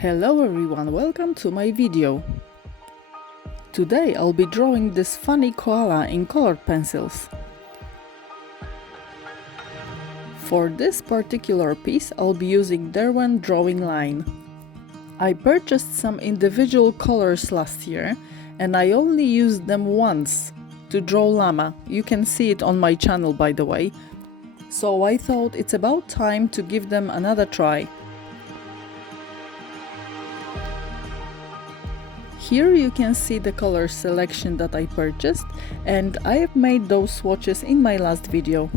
Hello everyone, welcome to my video. Today I'll be drawing this funny koala in colored pencils. For this particular piece I'll be using Derwent Drawing Line. I purchased some individual colors last year and I only used them once to draw llama. You can see it on my channel, by the way. So I thought it's about time to give them another try. Here you can see the color selection that I purchased, and I have made those swatches in my last video.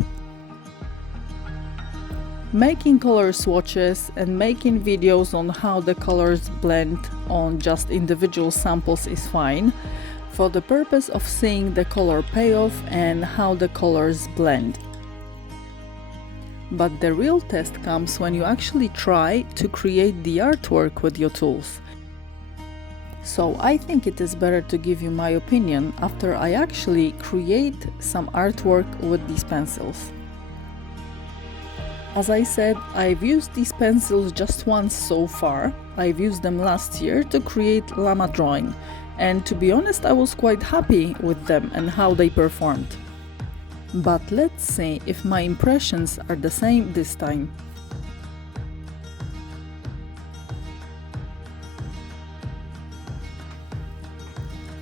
Making color swatches and making videos on how the colors blend on just individual samples is fine, for the purpose of seeing the color payoff and how the colors blend. But the real test comes when you actually try to create the artwork with your tools. So I think it is better to give you my opinion after I actually create some artwork with these pencils. As I said, I've used these pencils just once so far. I've used them last year to create llama drawing, and to be honest, I was quite happy with them and how they performed. But let's see if my impressions are the same this time.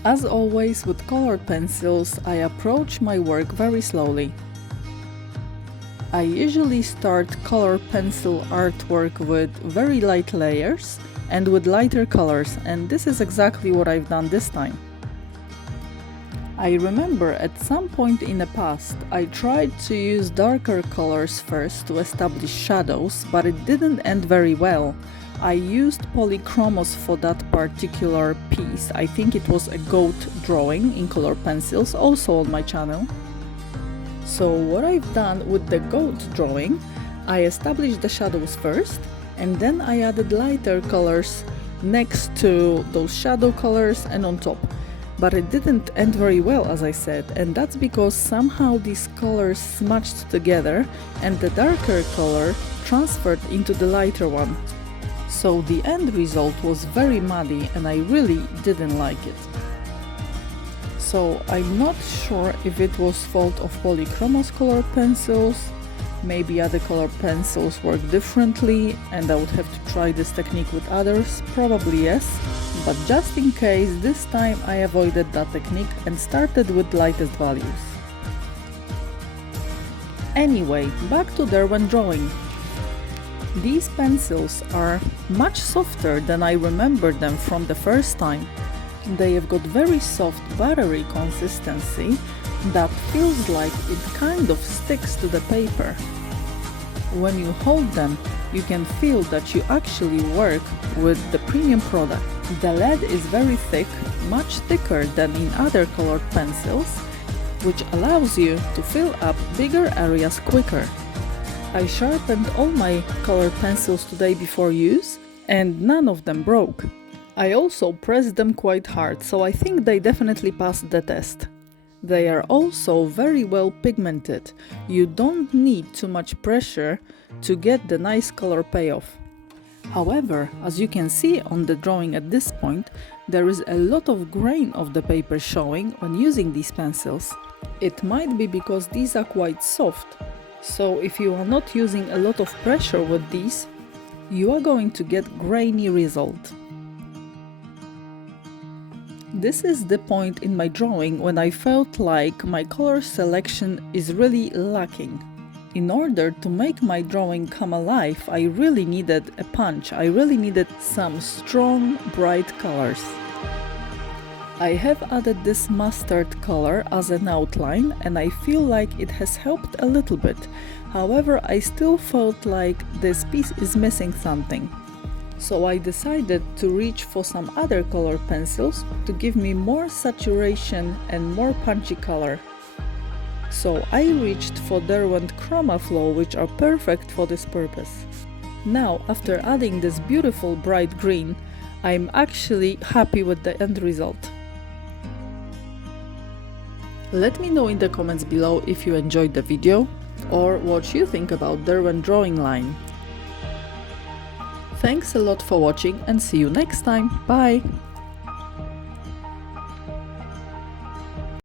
As always with colored pencils, I approach my work very slowly. I usually start colored pencil artwork with very light layers and with lighter colors, and this is exactly what I've done this time. I remember at some point in the past I tried to use darker colors first to establish shadows, but it didn't end very well. I used polychromos for that particular piece. I think it was a goat drawing in color pencils, also on my channel. So what I've done with the goat drawing, I established the shadows first, and then I added lighter colors next to those shadow colors and on top. But it didn't end very well, as I said, and that's because somehow these colors smudged together and the darker color transferred into the lighter one. So the end result was very muddy and I really didn't like it. So I'm not sure if it was fault of polychromos colored pencils, maybe other colored pencils work differently and I would have to try this technique with others, probably yes, but just in case, this time I avoided that technique and started with lightest values. Anyway, back to Derwent drawing. These pencils are much softer than I remembered them from the first time. They have got very soft buttery consistency that feels like it kind of sticks to the paper. When you hold them, you can feel that you actually work with the premium product. The lead is very thick, much thicker than in other colored pencils, which allows you to fill up bigger areas quicker. I sharpened all my colored pencils today before use, and none of them broke. I also pressed them quite hard, so I think they definitely passed the test. They are also very well pigmented. You don't need too much pressure to get the nice color payoff. However, as you can see on the drawing at this point, there is a lot of grain of the paper showing when using these pencils. It might be because these are quite soft. So if you are not using a lot of pressure with these, you are going to get grainy result. This is the point in my drawing when I felt like my color selection is really lacking. In order to make my drawing come alive, I really needed a punch. I really needed some strong, bright colors. I have added this mustard color as an outline and I feel like it has helped a little bit. However, I still felt like this piece is missing something. So I decided to reach for some other colored pencils to give me more saturation and more punchy color. So I reached for Derwent Chromaflow, which are perfect for this purpose. Now, after adding this beautiful bright green, I'm actually happy with the end result. Let me know in the comments below if you enjoyed the video or what you think about Derwent Drawing Line. Thanks a lot for watching and see you next time. Bye!